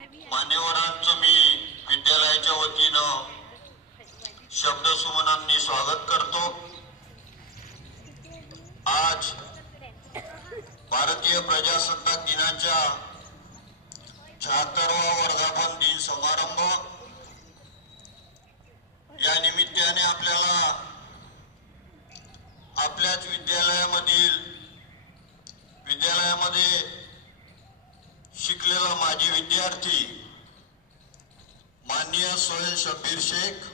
मान्यवरांचं मी विद्यालयाच्या वतीनं शब्दसुमनांनी स्वागत करतो। आज भारतीय प्रजासत्ताक दिनाच्या 76वा वर्धापन दिन समारंभ या निमित्ताने आपल्याला आपल्याच विद्यालयामध्ये शिकलेला माजी विद्यार्थी माननीय Sohail Shabbir Shaikh,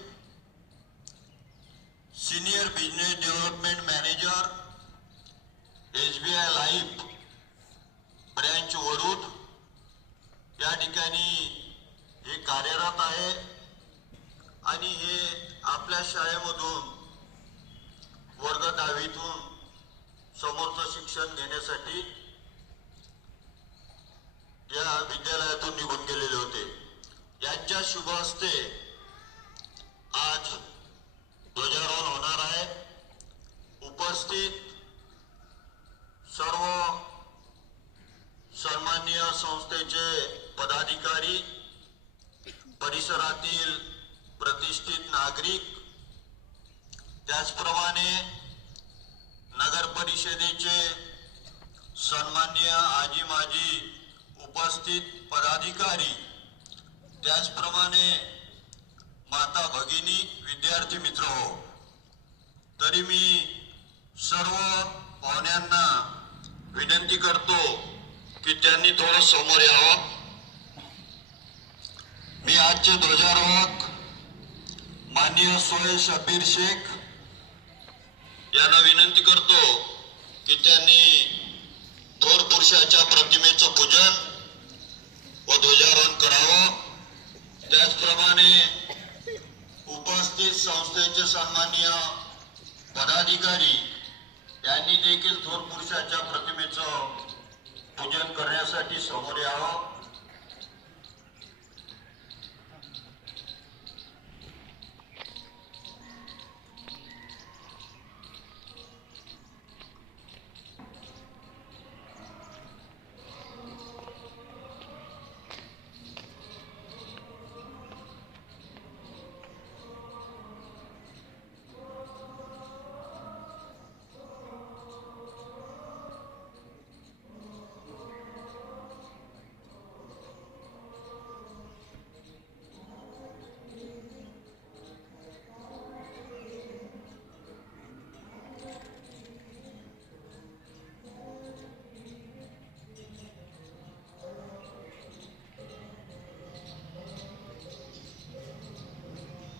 senior business development manager, SBI life branch Warud या ठिकाणी हे कार्यरत आहे आणि हे आपल्या शाळेमधून वर्ग 10वीतून समोरचं शिक्षण घेण्यासाठी या विद्यालयातून निघून गेलेले होते। यांच्या शुभ हस्ते आज ध्वजारोहण होणार आहे। उपस्थित सर्व सन्माननीय संस्थेचे पदाधिकारी, परिसरातील प्रतिष्ठित नागरिक, त्याचप्रमाणे नगर परिषदेचे सन्माननीय आजी माजी उपस्थित पदाधिकारी, त्याचप्रमाणे माता भगिनी, विद्यार्थी मित्र हो, तरी मी सर्व पाहुण्यांना विनंती करतो की त्यांनी थोडं समोर यावं। मी आजचे ध्वजारोहक माननीय सोहेल शब्बीर शेख यांना विनंती करतो की त्यांनी थोर पुरुषाच्या प्रतिमेचं पूजन व ध्वजारोहण करावं। त्याचप्रमाणे उपस्थित संस्थेचे सन्माननीय पदाधिकारी यांनी देखील थोर पुरुषाच्या प्रतिमेचं पूजन करण्यासाठी समोर यावं।